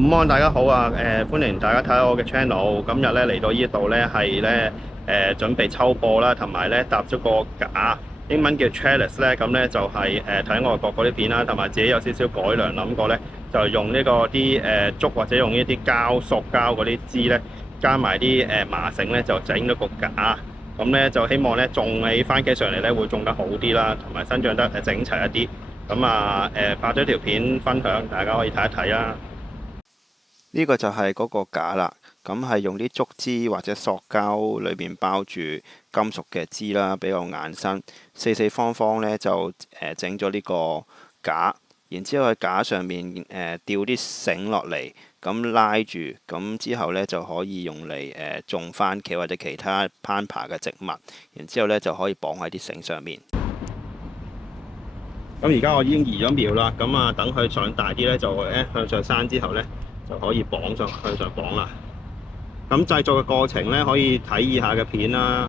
午安，大家好啊！歡迎大家睇下我嘅 channel。今日咧嚟到呢度咧係咧準備抽播啦，同埋咧搭咗個架，英文叫 trellis 咧。咁咧就係睇外國嗰啲片啦，同埋自己有少少改良，諗過咧就用呢個啲竹或者用呢啲塑膠嗰啲枝咧，加埋啲麻繩咧，就整咗個架。咁咧就希望咧種起番茄上嚟咧會種得好啲啦，同埋生長得整齊一啲。咁啊拍咗條片分享，大家可以睇一睇啦。呢個就係嗰個架啦，咁係用啲竹枝或者塑膠裏邊包住金屬嘅枝啦，比較硬身，四四方方呢，就整咗呢個架，然之後喺架上面吊啲繩落嚟，咁拉住，咁之後呢，就可以用嚟種番茄或者其他攀爬嘅植物，然之後呢，就可以綁喺啲繩上面。咁而家我已經移咗苗啦，咁啊等佢長大啲咧，就向上生之後咧，就可以向上綁啦。咁製作嘅過程咧，可以睇以下嘅片啦。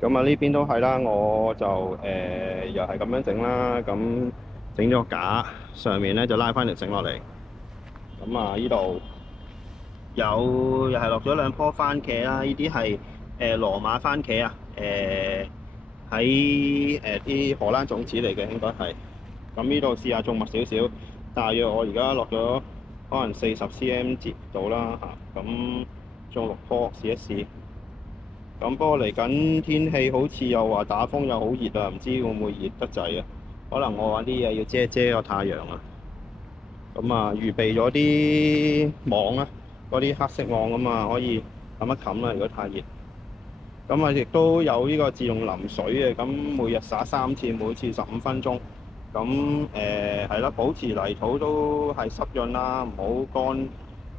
咁啊呢邊都係啦，我就又係咁樣整啦，咁整咗個架，上面咧就拉翻條繩落嚟。咁啊呢度又係落咗兩棵番茄啦，呢啲係羅馬番茄啊，喺啲荷蘭種子嚟嘅應該係。咁呢度試下種密少少，大約我而家落咗可能40cm 接到啦嚇，咁種6棵試一試。咁不過嚟緊天氣好似又話打風又好熱啊，唔知會唔會熱得滯啊？可能我揾啲嘢要遮遮個太陽啊。咁啊，預備咗啲網啊，嗰啲黑色網咁啊，可以冚一冚啦。如果太熱，咁啊亦都有呢個自動淋水嘅，咁每日灑3次，每次15分鐘。咁係啦，保持泥土都係濕潤啦，唔好乾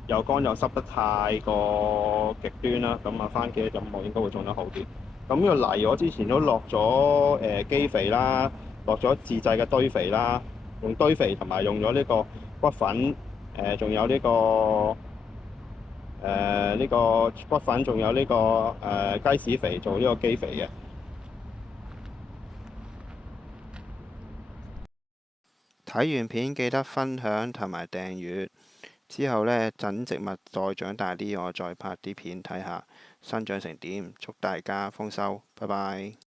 又濕得太過極端啦。咁啊，番茄咁我應該會種得好啲。咁呢個泥我之前都落咗基肥啦，落咗自製嘅堆肥啦，用堆肥同埋用咗呢個骨粉，仲有呢個骨粉，仲有呢個雞屎肥做呢個基肥嘅。睇完片記得分享同埋訂閱。之後呢，等植物再長大啲，我再拍啲片睇下生長成點。祝大家豐收，拜拜。